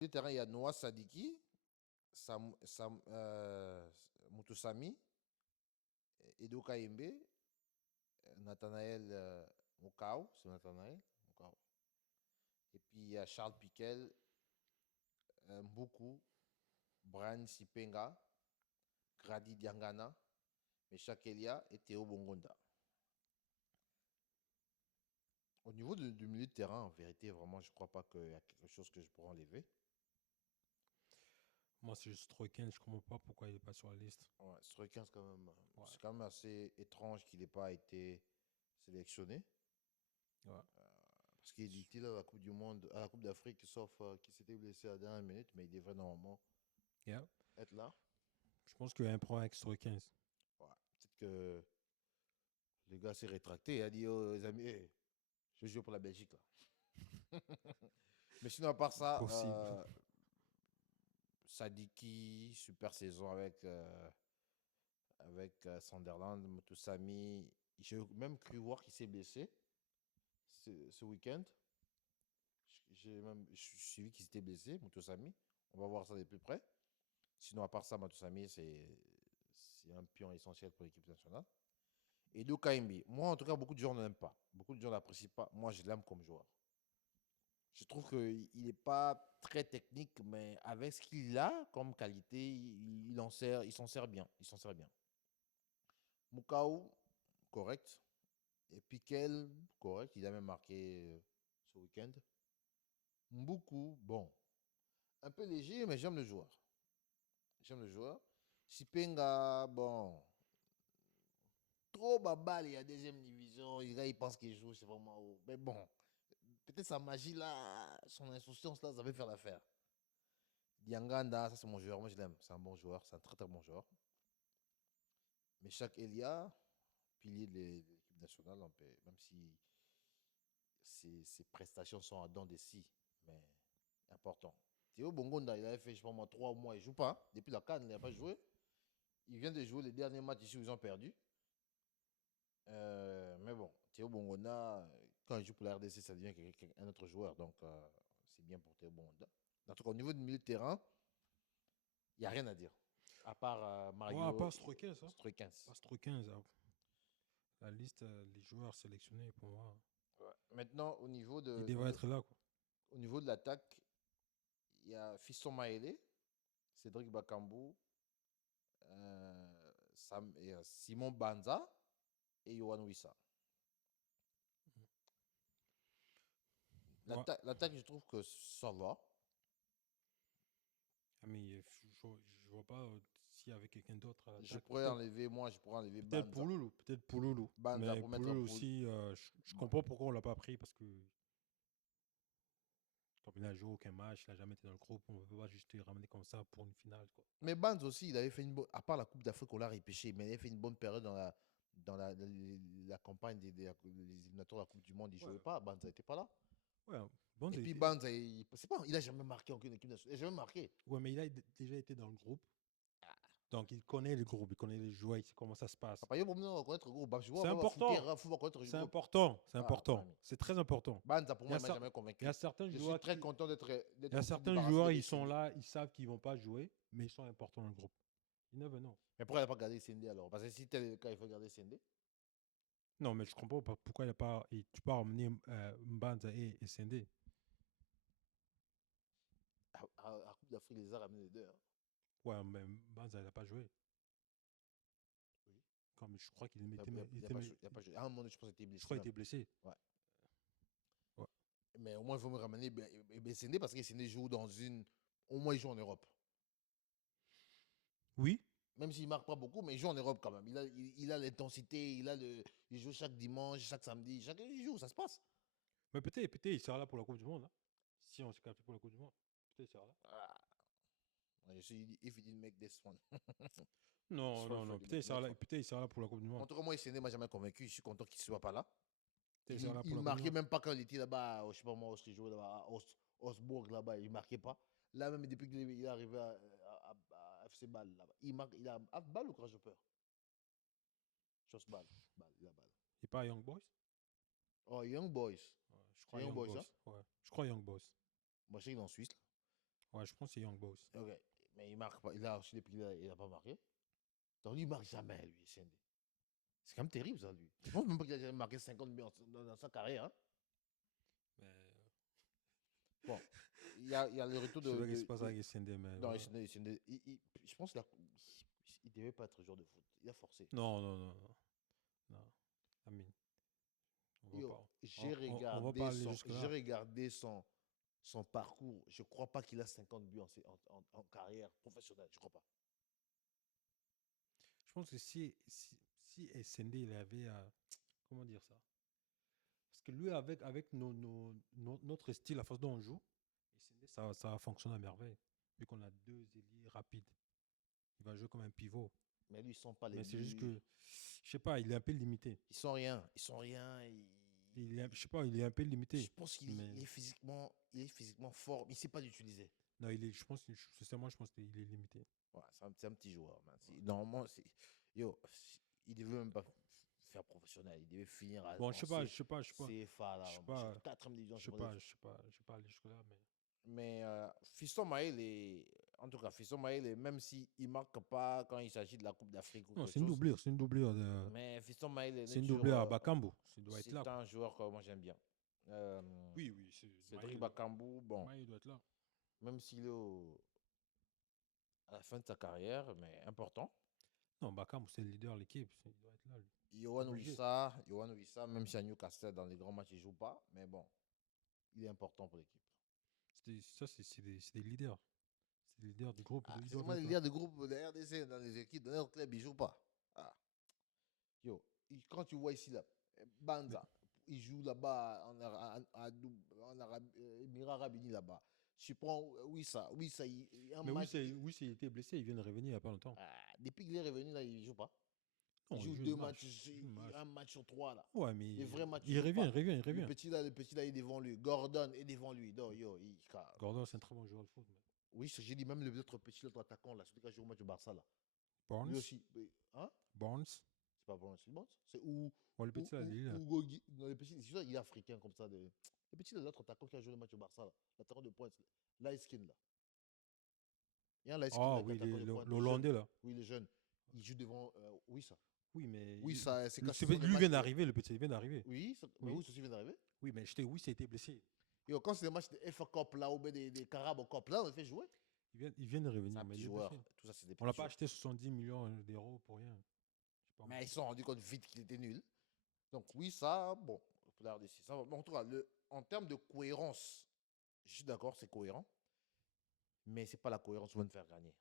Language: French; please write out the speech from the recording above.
Le terrain, il y a Noah Sadiki, Moutoussami, Edo Kaimbe, Nathanaël Mokao, c'est Nathanaël Mokao. Et puis il y a Charles Piquel, Mboukou, Brian Sipenga, Grady Diangana, Meshak Elia et Théo Bongonda. Au niveau du milieu de terrain, en vérité, vraiment, je ne crois pas qu'il y a quelque chose que je pourrais enlever. Moi, c'est juste Stroken, je comprends pas pourquoi il n'est pas sur la liste. Ouais, Stroken, Ouais. c'est quand même assez étrange qu'il n'ait pas été sélectionné. Ouais. Parce qu'il était là à la Coupe du Monde, à la Coupe d'Afrique, sauf qu'il s'était blessé à la dernière minute, mais il devrait normalement Yeah. être là. Je pense qu'il y a un problème avec Stroken. Ouais, peut-être que le gars s'est rétracté et a dit aux amis, hey, je joue pour la Belgique là. Mais sinon, à part ça, Possible. Sadiki, super saison avec Sunderland, Moutoussami. J'ai même cru voir qu'il s'est blessé ce week-end. J'ai même suivi qu'il s'était blessé, Moutoussami. On va voir ça de plus près. Sinon, à part ça, Moutoussami, c'est un pion essentiel pour l'équipe nationale. Et Kaimbi, moi, en tout cas, beaucoup de gens ne l'aiment pas. Beaucoup de gens ne l'apprécient pas. Moi, je l'aime comme joueur. Je trouve qu'il n'est pas très technique, mais avec ce qu'il a comme qualité, il s'en sert bien. Il s'en sert bien. Mukau, correct. Et Piquel, correct. Il a même marqué ce week-end. Mboukou, bon. Un peu léger, mais j'aime le joueur. J'aime le joueur. Sipenga, bon. Trop babal, il y a deuxième division. Les gars, ils pensent qu'il joue, c'est vraiment haut. Mais bon, peut-être sa magie là, son insouciance là, ça va faire l'affaire. Dianganda, ça c'est mon joueur. Moi, je l'aime. C'est un bon joueur. C'est un très très bon joueur. Mais chaque Elia, pilier de l'équipe nationale, même si ses prestations sont à dents des scies, mais important. Théo Bongonda, il avait fait, je sais pas moi, 3 mois, il ne joue pas. Depuis la CAN, il n'a pas joué. Il vient de jouer les derniers matchs ici où ils ont perdu. Mais bon, Théo Bongonda, quand il joue pour la RDC, ça devient un autre joueur. Donc, c'est bien pour Théo Bongonda. En tout cas, au niveau du milieu de terrain, il n'y a rien à dire. À part Ouais, Mario pas Stroken, ça. Stroikens. Pas Stroken, ça. La liste, les joueurs sélectionnés, pour moi, Ouais. Maintenant, ils devraient être là, quoi. au niveau de l'attaque, il y a Fiston Maele, Cédric Bakambu, Simon Banza et Yohan Wissa. Ouais. L'attaque, je trouve que ça va. Ah, mais je vois pas s'il y avait quelqu'un d'autre à Je l'attaque. pourrais enlever, moi, je pourrais enlever Peut-être Banza. Pouloulou. Peut-être Pouloulou. Banza Mais pour mettre Pouloulou Poul. aussi, je comprends pourquoi on l'a pas pris parce que comme il n'a joué aucun match, il n'a jamais été dans le groupe, on ne peut pas juste le ramener comme ça pour une finale, quoi. Mais Banza aussi, il avait fait une bonne. À part la Coupe d'Afrique, on l'a repêché, mais il avait fait une bonne période la campagne des éliminatoires de la Coupe du Monde. Il ne Ouais, jouait pas. Banza n'était pas là. ouais, bon, Et puis été. Banza, c'est pas, il n'a jamais marqué en équipe nationale. Il n'a jamais marqué. Ouais, mais il a déjà été dans le groupe. Donc, il connaît le groupe, il connaît les joueurs, il sait comment ça se passe. Papa, il faut reconnaître le groupe. Je C'est vois, important. il faut reconnaître le C'est groupe. important. C'est Ah, important. mamie. C'est très important. Banza, pour Il y moi, a, il m'a jamais convaincu. certains Je suis joueurs très qui. content Il y a aussi certains débarrassé de joueurs, ils sont Bessende. là, ils savent qu'ils ne vont pas jouer, mais ils sont importants dans le groupe. You never know. Mais pourquoi il n'a pas gardé Sendé alors? Parce que si tel est le cas, il faut garder Sendé. Non, mais je comprends pas pourquoi il n'a pas. Tu peux ramener Mbanza et Sendé. À Coupe d'Afrique, les a ramenés les deux. Hein. Ouais, mais Mbanza, il n'a pas joué. Oui. Comme je crois qu'il était. Il a pas joué. À un moment donné, je pense qu'il était Je blessé crois qu'il même. était blessé. Ouais. Ouais. Mais au moins, il faut me ramener Sendé parce que Sendé joue dans une. Au moins, il joue en Europe. Oui, Même s'il ne marque pas beaucoup, mais il joue en Europe quand même. Il a l'intensité, il joue chaque dimanche, chaque samedi, il joue, ça se passe. mais peut-être il sera là pour la Coupe du Monde. Hein. Si on s'est capté pour la Coupe du Monde, peut-être il sera là. Ah, je suis, if he didn't make this one. Non, Sorry non, for non. the Peut-être next one. il sera là pour la Coupe du Monde. En tout cas, moi, Sendé m'a jamais convaincu. Je suis content qu'il ne soit pas là. Peut-être il sera là pour Il la Coupe du marquait Monde. même pas quand il était là-bas, je sais pas moi, il jouait là-bas, à Osbourg, là-bas, il marquait pas. Là, même depuis qu'il est arrivé à FC Bâle, là-bas, il a Bâle ou Grand Peur? Chose Bâle, il a Bâle. Et pas Young Boys? Oh, Young Boys. Ouais, je C'est crois Young Young Boys, Boys. hein? Ouais, je crois Young Boys. Moi, je sais qu'il est en Suisse. Là. Ouais, je pense que c'est Young Boys. Ok. Mais il marque pas. Il a aussi depuis il a pas marqué. Donc lui, il marque jamais, lui, Essendé. C'est quand même terrible, ça, lui. Je pense même pas qu'il a jamais marqué 50 buts dans sa carrière. Hein. Mais, Bon, il y a le retour je sais pas ce qui se de, passe avec SND, mais non, voilà. je pense qu'il devait pas être joueur de foot. Il a forcé. Non, non, non, non. Non. Amine, on va Yo, pas. On va pas aller j'ai jusque-là. regardé son parcours. Je crois pas qu'il a 50 buts en carrière professionnelle. Je crois pas. Je pense que si SND, il avait. Comment dire ça? Parce que lui, avec notre style, la façon dont on joue, SND, ça fonctionne à merveille. Vu qu'on a deux ailiers rapides. Il va jouer comme un pivot. Mais lui, ils sont pas les Mais c'est juste buts. que, je sais pas, il est un peu limité. Ils sont rien. Ils sont rien. Je sais pas, il est un peu Je limité. pense Mais il est physiquement fort, mais il sait pas l'utiliser. non, je pense, sincèrement, je pense qu'il est limité. Ouais, c'est un petit joueur. Man. Normalement, yo, il devait même pas faire professionnel. Il devait finir Bon, en je sais pas, CFA, je sais là, pas, 4ème division. je sais pas, je sais pas, je sais pas aller jusque-là, mais. Mais Fiston Maël est. En tout cas, Fiston Maël, même s'il ne marque pas quand il s'agit de la Coupe d'Afrique ou Non, quelque chose, c'est une doublure de. mais Fiston Maël est C'est une toujours. doublure à Bakambu. Ça doit être là, C'est quoi. un joueur que moi j'aime bien. Euh, Oui, oui, c'est Cédric Bakambu, bon, Maï doit être là. même s'il est à la fin de sa carrière, mais important. Non, Bakambu, c'est le leader de l'équipe. Il doit être là, lui. Obligé. Yohan Wissa, même si à Newcastle, dans les grands matchs, il ne joue pas, mais bon, il est important pour l'équipe. C'est des leaders. C'est des leaders du groupe. Ah, Il c'est doit moi le être là. leader du groupe de RDC dans les équipes, dans leur club, il ne joue pas. Ah. Yo, quand tu vois ici, là, Mais, Banza, il joue là-bas en Émirats Arabes Unis là-bas. Tu prends Wissa, un mais oui, match. oui, il était blessé. Il vient de revenir il n'y a pas longtemps. Depuis qu'il est revenu, là, il ne joue pas. Il Non, il joue joue deux une matchs, match. Il joue une match. un match sur trois, là. Ouais, mais Les vrais matchs, il il ne joue revient, pas. il revient, il revient. Le petit là, il est devant lui. Gordon est devant lui. Non, Gordon, c'est un très bon joueur de foot. oui, j'ai dit même l'autre petit, l'autre attaquant, là, celui qui a joué au match du Barça, là. Lui Barnes. aussi. Hein? Barnes. C'est pas bon, c'est bon. C'est où. Ouais, le petit, là, il est là. Non, le petit, c'est sûr, il est africain comme ça. Le petit, l'autre attaquant qui a joué le match au Barça, là. L'attaquant de pointe, Light Skin, là. Il y a un Light Skin, Ah là, qui est oui, attaquant de pointe. Le jeune. l'Hollandais, là. Oui, le jeune. Il joue devant. Oui, ça. Oui, mais Oui, ça, c'est quand lui vient d'arriver, le petit, il vient d'arriver. Oui, mais Oui. oui, ceci vient d'arriver. Oui, mais oui, ça a été blessé. Et quand c'est des matchs de FA Cup, là, ou bien des Carabao Cup, là, on le fait jouer. Il vient de C'est revenir, un mais petit il est joueur. blessé. Tout ça, c'est des On petits l'a pas joueurs. acheté 70 millions d'euros pour rien. Je sais pas, Mais ils se sont rendus compte vite qu'il était nul. Donc, oui, ça, bon, pour la RDC, ça va. Bon, en tout cas, en termes de cohérence, je suis d'accord, c'est cohérent. Mais ce n'est pas la cohérence qui va nous faire gagner.